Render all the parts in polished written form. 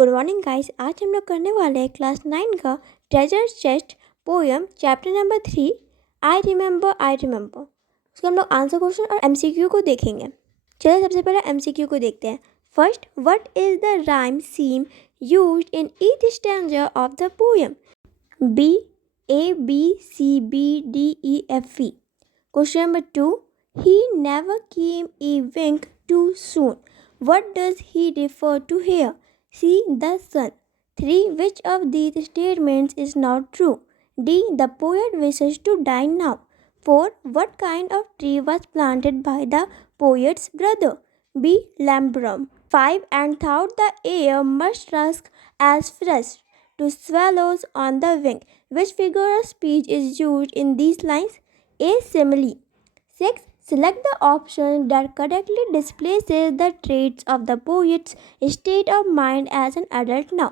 Good morning guys. आज हम लोग करने वाले हैं क्लास 9 का treasure chest poem chapter number 3 I remember. उसका हम लोग आंसर क्वेश्चन और एमसीक्यू को देखेंगे। चलिए सबसे पहले एमसीक्यू को देखते हैं। First, what is the rhyme scheme used in each stanza of the poem? B, A B C B D E F E. Question number 2, he never came a wink too soon. What does he refer to here? C, the sun. 3, which of these statements is not true? D, the poet wishes to die now. 4, what kind of tree was planted by the poet's brother? B, lambrum. 5, and thought the air must rusk as fresh to swallows on the wing. Which figure of speech is used in these lines? A, simile. 6, select the option that correctly displays the traits of the poet's state of mind as an adult now.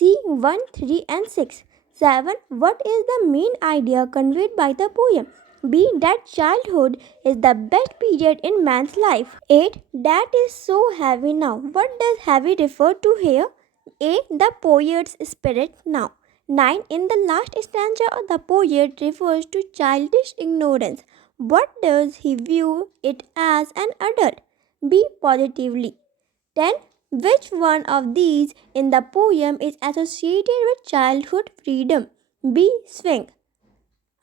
C, 1, 3 and 6. 7, what is the main idea conveyed by the poem? B, that childhood is the best period in man's life. 8, that is so heavy now. What does heavy refer to here? A, the poet's spirit now. 9, in the last stanza the poet refers to childish ignorance. What does he view it as an adult? B, positively. 10, which one of these in the poem is associated with childhood freedom? B, swing.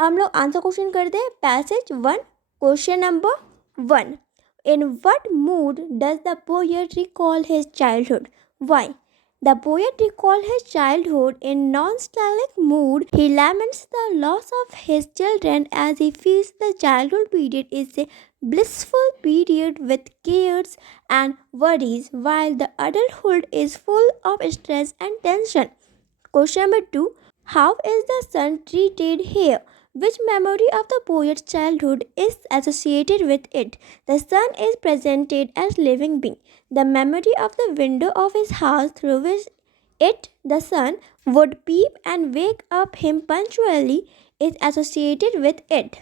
हम लोग answer question करते हैं। Passage 1, question number 1, in what mood does the poet recall his childhood? Why? The poet recalls his childhood in nostalgic mood. He laments the loss of his children as he feels the childhood period is a blissful period with cares and worries, while the adulthood is full of stress and tension. Question number 2. How is the sun treated here? Which memory of the poet's childhood is associated with it? The sun is presented as living being. The memory of the window of his house through which the sun would peep and wake up him punctually is associated with it.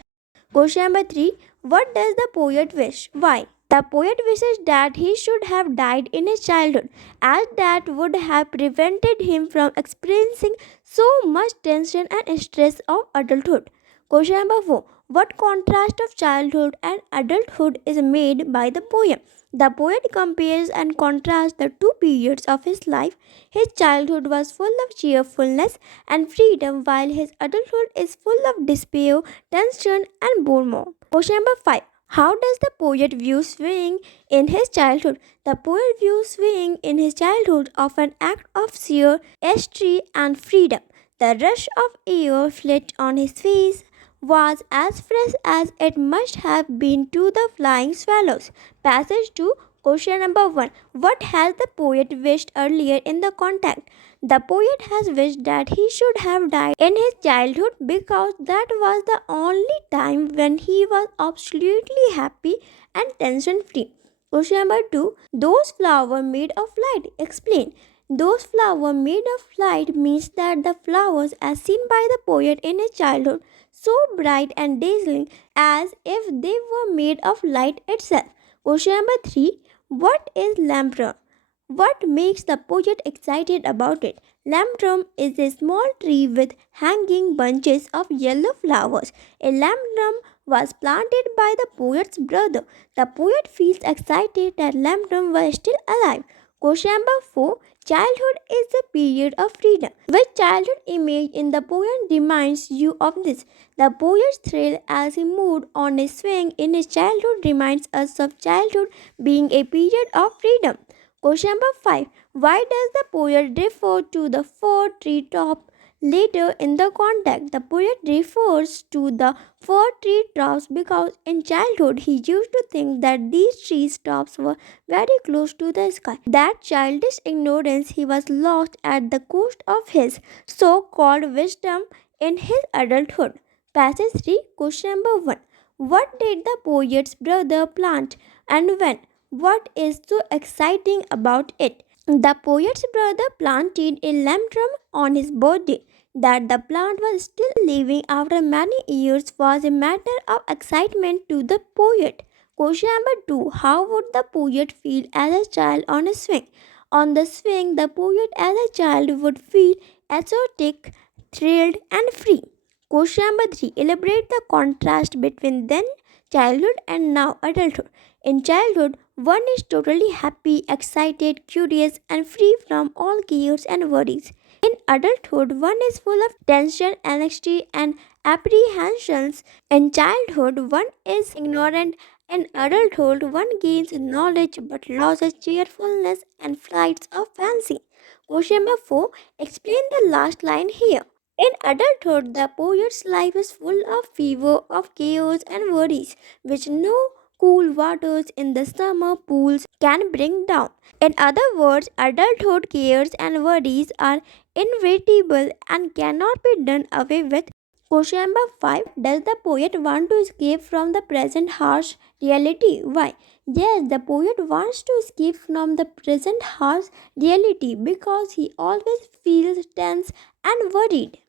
Question number 3. What does the poet wish? Why? The poet wishes that he should have died in his childhood, as that would have prevented him from experiencing so much tension and stress of adulthood. Question number 4. What contrast of childhood and adulthood is made by the poem? The poet compares and contrasts the two periods of his life. His childhood was full of cheerfulness and freedom, while his adulthood is full of despair, tension, and boredom. Question number 5. How does the poet view swinging in his childhood? The poet views swinging in his childhood of an act of sheer ecstasy and freedom. The rush of air flit on his face was as fresh as it must have been to the flying swallows. Passage 2, question number 1. What has the poet wished earlier in the contact? The poet has wished that he should have died in his childhood because that was the only time when he was absolutely happy and tension free. Question number 2. Those flowers made of light. Explain. Those flowers made of light means that the flowers as seen by the poet in his childhood so bright and dazzling as if they were made of light itself. Question number 3. What is lambrum? What makes the poet excited about it? Lambrum is a small tree with hanging bunches of yellow flowers. A lambrum was planted by the poet's brother. The poet feels excited that lambrum was still alive. Question number 4. Childhood is a period of freedom. Which childhood image in the poem reminds you of this? The poet's thrill as he moved on a swing in his childhood reminds us of childhood being a period of freedom. Question number 5. Why does the poet refer to the 4 treetops later in the context? The poet refers to the 4 treetops because in childhood he used to think that these tree tops were very close to the sky. That childish ignorance he was lost at the cost of his so-called wisdom in his adulthood. Passage 3, question number 1. What did the poet's brother plant and when? What is so exciting about it? The poet's brother planted a lambrum on his birthday. That the plant was still living after many years was a matter of excitement to the poet. Question number 2. How would the poet feel as a child on a swing? On the swing, the poet as a child would feel exotic, thrilled, and free. Question number 3. Elaborate the contrast between then childhood and now adulthood. In childhood, one is totally happy, excited, curious, and free from all cares and worries. In adulthood, one is full of tension, anxiety, and apprehensions. In childhood, one is ignorant. In adulthood, one gains knowledge but loses cheerfulness and flights of fancy. Question number 4. Explain the last line here. In adulthood, the poet's life is full of fever, of chaos and worries, which no cool waters in the summer pools can bring down. In other words, adulthood cares and worries are inevitable and cannot be done away with. Question number 5. Does the poet want to escape from the present harsh reality? Why? Yes, the poet wants to escape from the present harsh reality because he always feels tense and worried.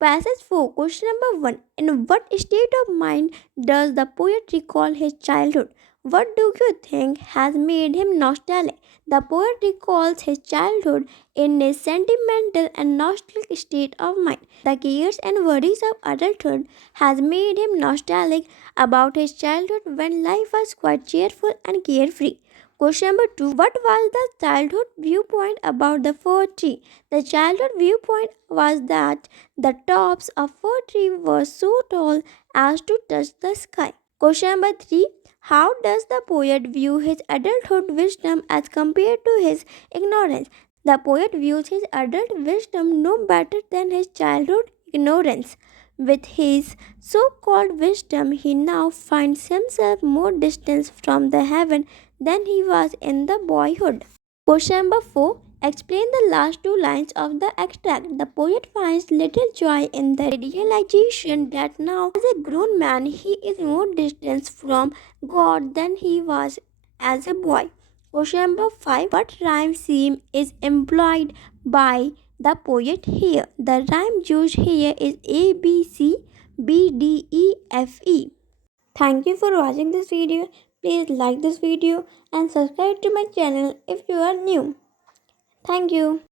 Passage 4. Question number 1. In what state of mind does the poet recall his childhood? What do you think has made him nostalgic? The poet recalls his childhood in a sentimental and nostalgic state of mind. The cares and worries of adulthood has made him nostalgic about his childhood when life was quite cheerful and carefree. Question number 2. What was the childhood viewpoint about the fir tree? The childhood viewpoint was that the tops of fir tree were so tall as to touch the sky. Question number 3. How does the poet view his adulthood wisdom as compared to his ignorance? The poet views his adult wisdom no better than his childhood ignorance. With his so called wisdom, he now finds himself more distant from the heaven than he was in the boyhood. Question number 4. Explain the last two lines of the extract. The poet finds little joy in the realization that now, as a grown man, he is more distant from God than he was as a boy. Question number 5. What rhyme scheme is employed by the poet here? The rhyme used here is A, B, C, B, D, E, F, E. Thank you for watching this video. Please like this video and subscribe to my channel if you are new. Thank you.